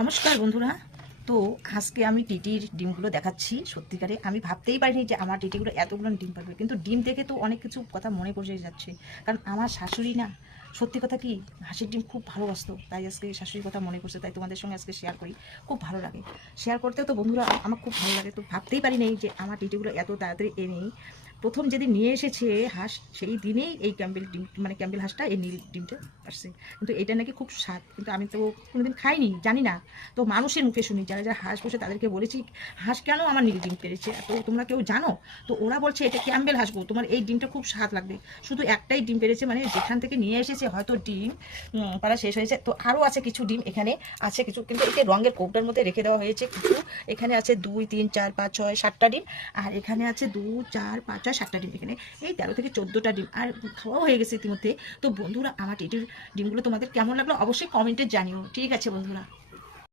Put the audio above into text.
নমস্কার বন্ধুরা। তো আজকে আমি টিটির ডিমগুলো দেখাচ্ছি। সত্যিকারে আমি ভাবতেই পারিনি যে আমার টিটিগুলো এতগুলো ডিম পারবে, কিন্তু ডিম থেকে তো অনেক কিছু কথা মনে পড়ে যাচ্ছে। কারণ আমার শাশুড়ি না, সত্যি কথা কি, হাঁসের ডিম খুব ভালোবাসতো, তাই আজকে শাশুড়ির কথা মনে পড়ছে, তাই তোমাদের সঙ্গে আজকে শেয়ার করি। খুব ভালো লাগে শেয়ার করতেও, তো বন্ধুরা আমার খুব ভালো লাগে। তো ভাবতেই পারিনি যে আমার টিটিগুলো এত তাড়াতাড়ি এনে প্রথম যেদিন নিয়ে এসেছে হাঁস, সেই দিনেই এই ক্যাম্বেল ডিম, মানে ক্যাম্বেল হাঁসটা, এই নীল ডিমটা আসছে। কিন্তু এটা নাকি খুব স্বাদ, কিন্তু আমি তো কোনোদিন খাইনি, জানি না। তো মানুষের মুখে শুনি, যারা যারা হাঁস বসে তাদেরকে বলেছি হাঁস কেন আমার নীল ডিম পেরেছে, তো তোমরা কেউ জানো? তো ওরা বলছে এটা ক্যাম্বেল হাঁস গো, তোমার এই ডিমটা খুব স্বাদ লাগবে। শুধু একটাই ডিম পেরেছে, মানে যেখান থেকে নিয়ে এসেছে হয়তো ডিম পাড়া শেষ হয়েছে। তো আরও আছে কিছু ডিম, এখানে আছে কিছু, কিন্তু একে রঙের কৌটার মধ্যে রেখে দেওয়া হয়েছে কিছু। এখানে আছে 2 3 4 5 6 7টা ডিম, আর এখানে আছে 2 4 5 6 7টা ডিম। এখানে এই 13 থেকে 14টা ডিম, আর খাওয়াও হয়ে গেছে ইতিমধ্যে। তো বন্ধুরা আমার টিটির ডিমগুলো তোমাদের কেমন লাগলো অবশ্যই কমেন্টে জানিও। ঠিক আছে বন্ধুরা।